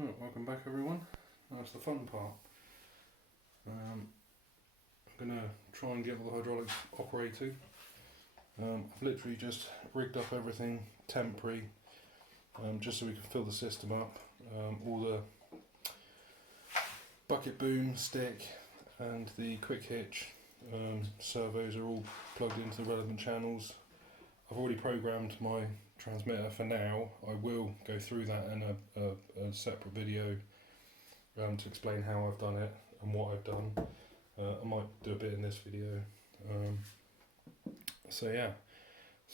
Right, welcome back everyone. That's the fun part. I'm going to try and get all the hydraulics operating. I've literally just rigged up everything temporary, just so we can fill the system up. All the bucket boom, stick and the quick hitch servos are all plugged into the relevant channels. I've already programmed my transmitter for now. I will go through that in a separate video to explain how I've done it and what I've done. I might do a bit in this video. So yeah,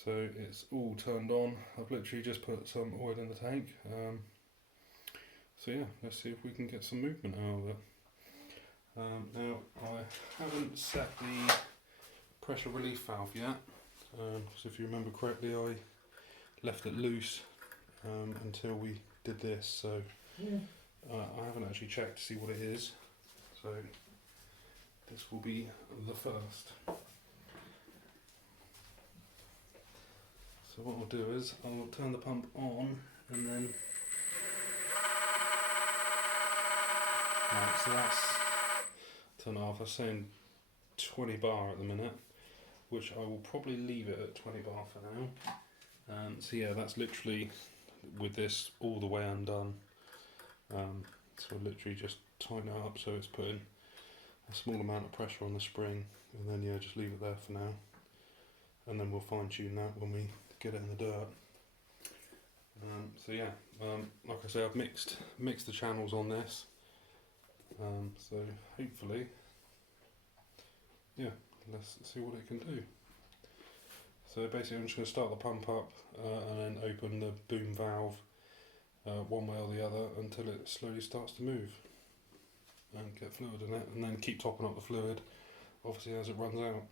so it's all turned on. I've literally just put some oil in the tank. So yeah, let's see if we can get some movement out of it. Now I haven't set the pressure relief valve yet, so if you remember correctly I left it loose until we did this, so I haven't actually checked to see what it is, so this will be the first. So what I'll do is I'll turn the pump on and then right, so that's turn off. I'm saying 20 bar at the minute, which I will probably leave it at 20 bar for now. So yeah, that's literally with this all the way undone. So I'll literally just tighten it up so it's putting a small amount of pressure on the spring, and then yeah, just leave it there for now, and then we'll fine tune that when we get it in the dirt. So yeah, like I say, I've mixed the channels on this, so hopefully, yeah, let's see what it can do. So basically I'm just going to start the pump up and then open the boom valve one way or the other until it slowly starts to move and get fluid in it, and then keep topping up the fluid obviously as it runs out.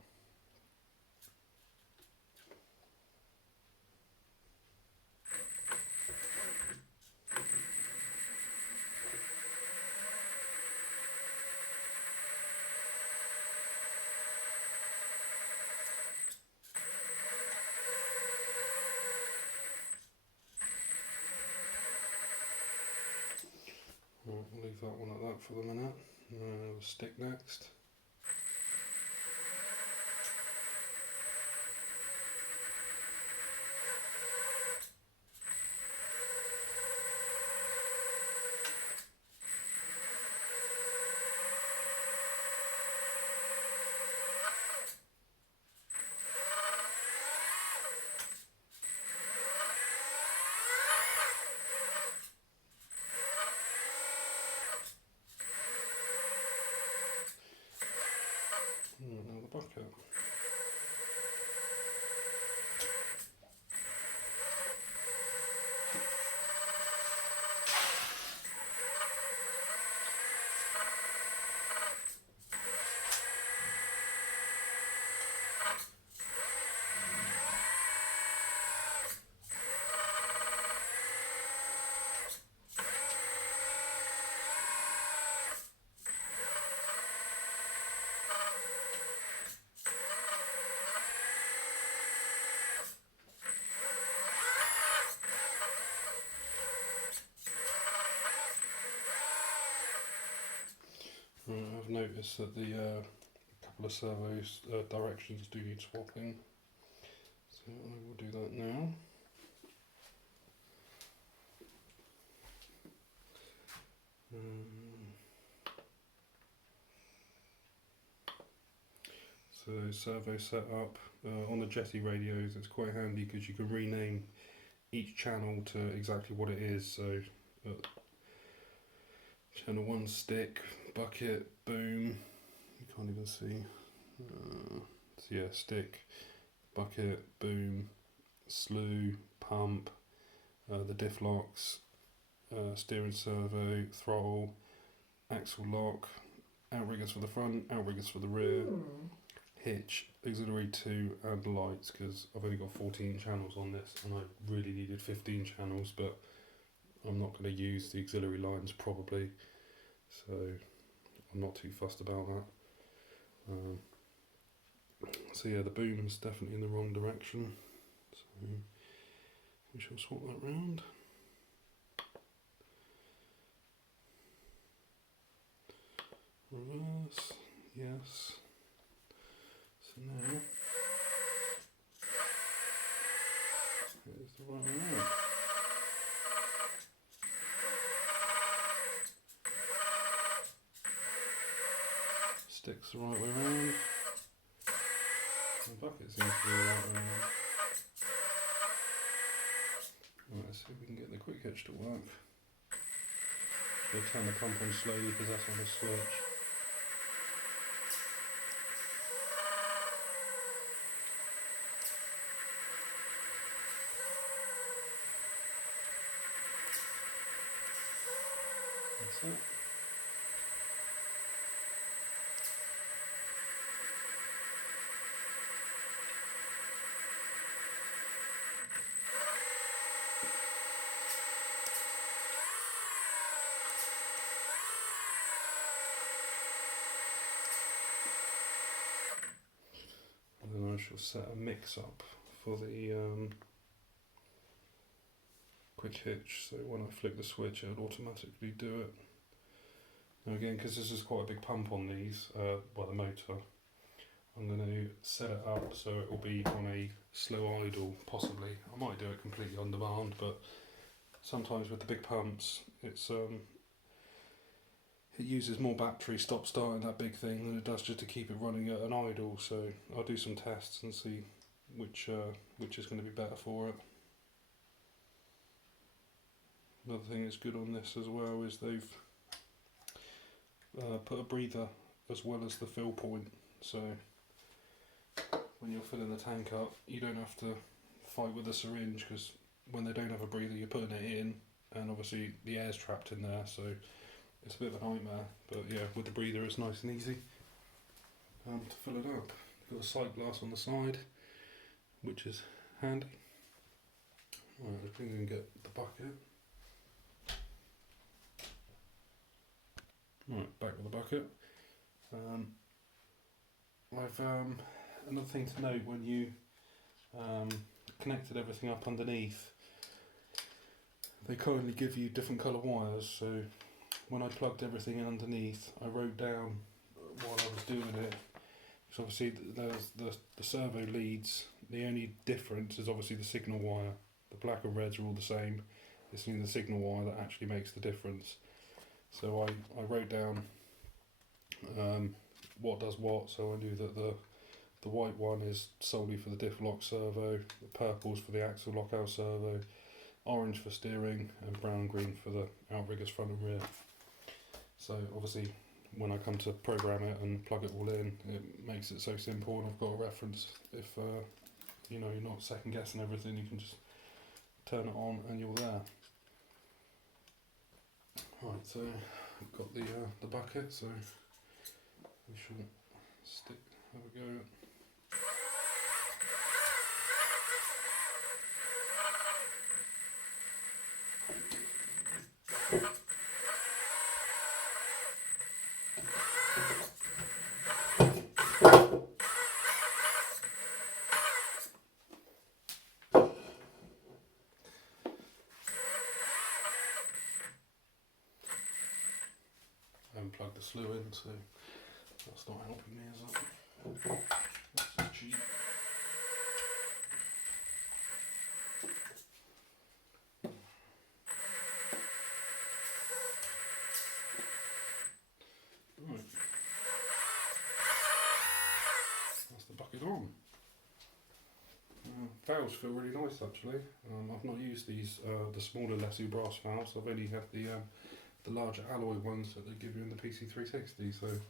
Right, we'll leave that one like that for the minute, and then we'll stick next. Now the bucket. I've noticed that the couple of servos directions do need swapping, so I will do that now. So servo setup on the Jetty radios, it's quite handy because you can rename each channel to exactly what it is. So channel 1 stick, bucket, boom, you can't even see, so yeah, stick, bucket, boom, slew, pump, the diff locks, steering servo, throttle, axle lock, outriggers for the front, outriggers for the rear, hitch, auxiliary 2 and lights, because I've only got 14 channels on this and I really needed 15 channels, but I'm not going to use the auxiliary lines probably, so I'm not too fussed about that. So yeah, the boom's definitely in the wrong direction, so we shall swap that round. Reverse, yes. So now, here's the right way around. Sticks the right way around. The bucket seems to be the right way around. Right, let's see if we can get the quick hitch to work. We'll turn the pump on slowly because that's on the switch. That's it. And then I shall set a mix up for the quick hitch, so when I flick the switch it'll automatically do it. Now again, because this is quite a big pump on these, by the motor, I'm going to set it up so it will be on a slow idle, possibly. I might do it completely on demand, but sometimes with the big pumps it's it uses more battery stop starting that big thing than it does just to keep it running at an idle, so I'll do some tests and see which is going to be better for it. Another thing that's good on this as well is they've put a breather as well as the fill point, so when you're filling the tank up you don't have to fight with a syringe, because when they don't have a breather you're putting it in and obviously the air's trapped in there, so it's a bit of a nightmare. But yeah, with the breather it's nice and easy to fill it up. Got a sight glass on the side, which is handy. Right, let's bring in and get the bucket. Right, back with the bucket. Another thing to note, when you connected everything up underneath, they kindly give you different colour wires, so when I plugged everything in underneath I wrote down while I was doing it, because obviously there's the servo leads, the only difference is obviously the signal wire. The black and reds are all the same, it's only the signal wire that actually makes the difference. So I wrote down what does what, so I knew that the white one is solely for the diff lock servo, the purple's for the axle lockout servo, orange for steering, and brown and green for the Outriggers front and rear. So obviously when I come to program it and plug it all in, it makes it so simple, and I've got a reference. If you know, you're not second guessing everything, you can just turn it on and you're there. Right, so I've got the bucket, so we shall have a go. I haven't plugged the slew in, so that's not helping me, is it? That's just cheap. Right. That's the bucket on. Valves feel really nice actually. I've not used these the smaller LESU brass valves. I've only had the larger alloy ones that they give you in the PC360. So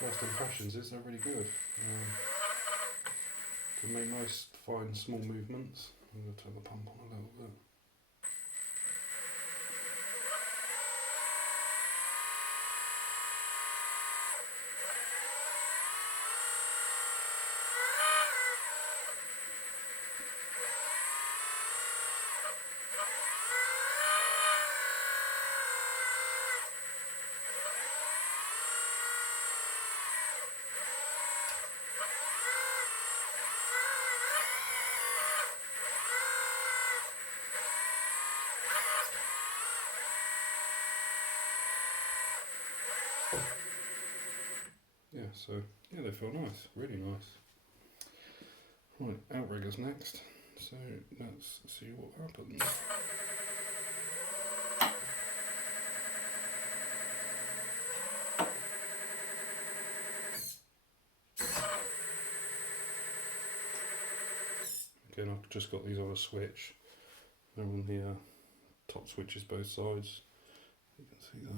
first impressions is they're really good. Can make nice fine small movements. I'm going to turn the pump on a little bit. so yeah, they feel nice, really nice. Right, Outriggers next, so let's see what happens. Again, I've just got these on a switch. They're on the top switches both sides. You can see that.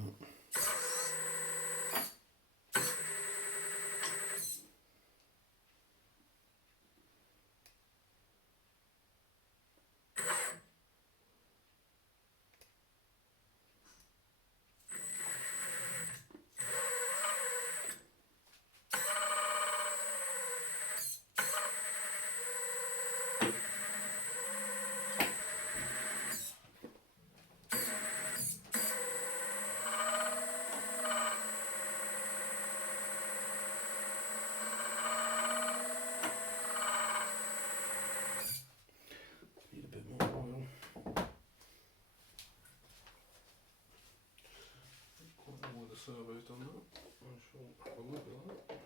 Need a bit more oil. Quite know why the servo's done that. I shall have a look at that.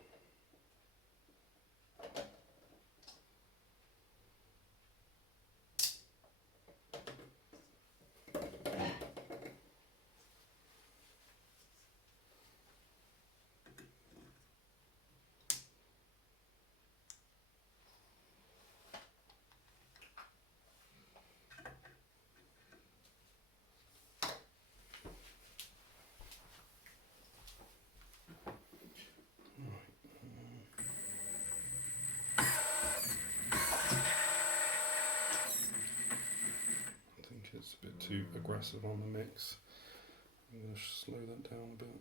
I think it's a bit too aggressive on the mix. I'm going to slow that down a bit.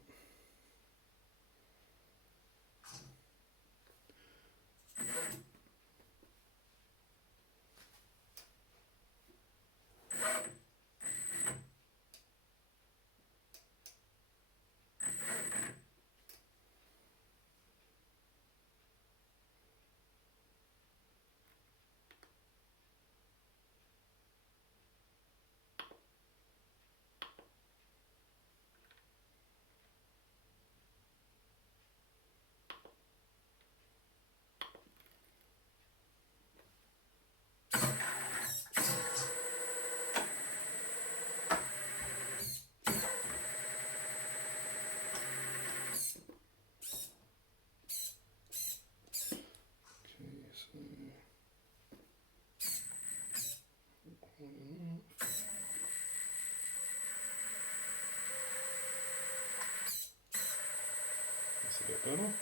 That's a bit better.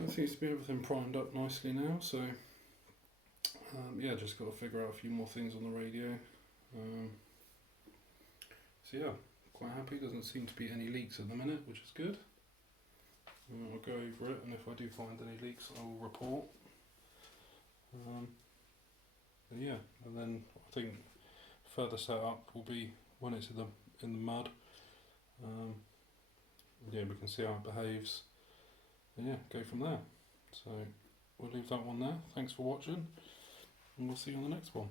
That seems to be everything primed up nicely now, so yeah, just got to figure out a few more things on the radio. So yeah, quite happy. Doesn't seem to be any leaks at the minute, which is good. I'll go over it, and if I do find any leaks, I will report. And yeah, and then I think further setup will be when it's in the mud. Yeah, we can see how it behaves. And yeah, go from there. So we'll leave that one there. Thanks for watching, and we'll see you on the next one.